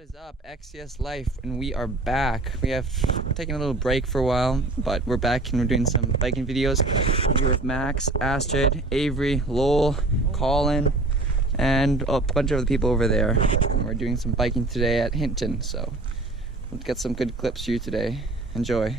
What is up, XCS Life, and we are back. We have taken a little break for a while, but we're back and we're doing some biking videos. I'm here with Max, Astrid, Avery, Lowell, Colin, and a bunch of other people over there. And we're doing some biking today at Hinton, so we'll get some good clips for you today. Enjoy.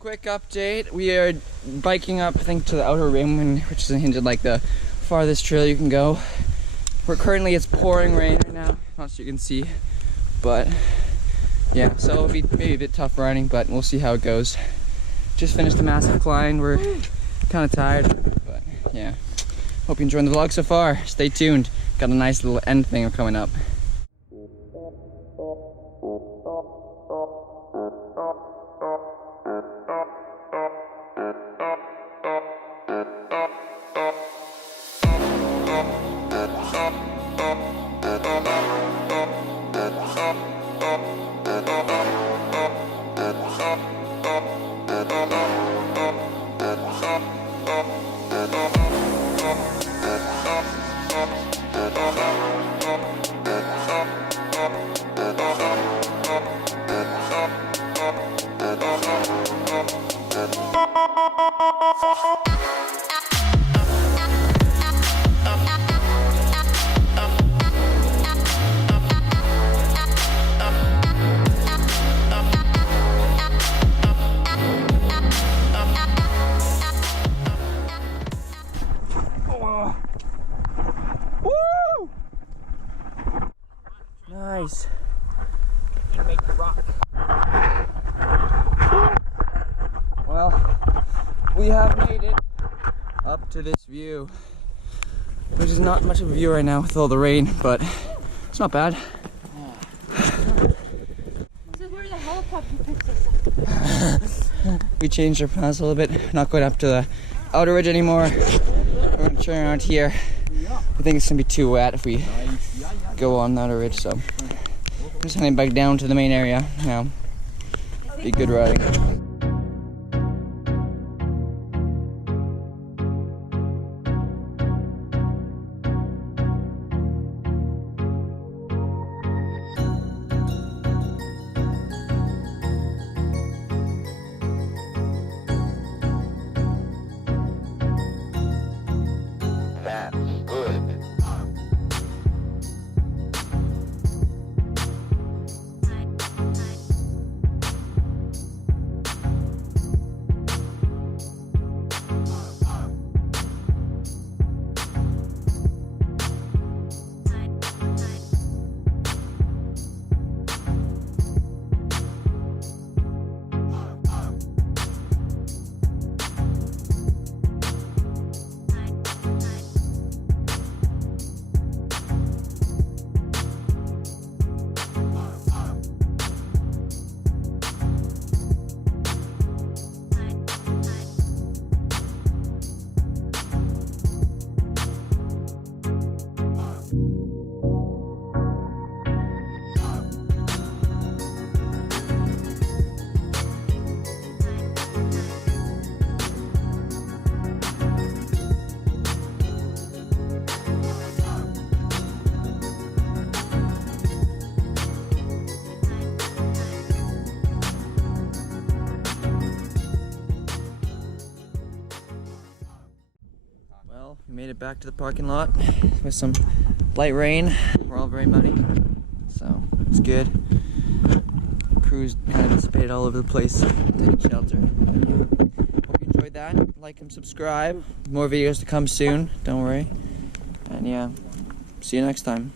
Quick update, we are biking up, I think, to the outer rim, which is in Hinton, like the farthest trail you can go. It's pouring rain right now, not so you can see, but yeah, so it'll be maybe a bit tough riding, but we'll see how it goes. Just finished a massive climb, we're kind of tired, but yeah. Hope you're enjoying the vlog so far. Stay tuned, got a nice little end thing coming up. Thank you. have made it up to this view, which is not much of a view right now with all the rain, but it's not bad. This is where the helicopter picks us up. We changed our plans a little bit, not going up to the outer ridge anymore. We're going to turn around here. I think it's going to be too wet if we go on the outer ridge, so I'm just heading back down to the main area now. Be good riding. We made it back to the parking lot with some light rain. We're all very muddy, so it's good. Crew's kind of dissipated all over the place, taking shelter. Hope you enjoyed that. Like and subscribe. More videos to come soon, don't worry. And yeah, see you next time.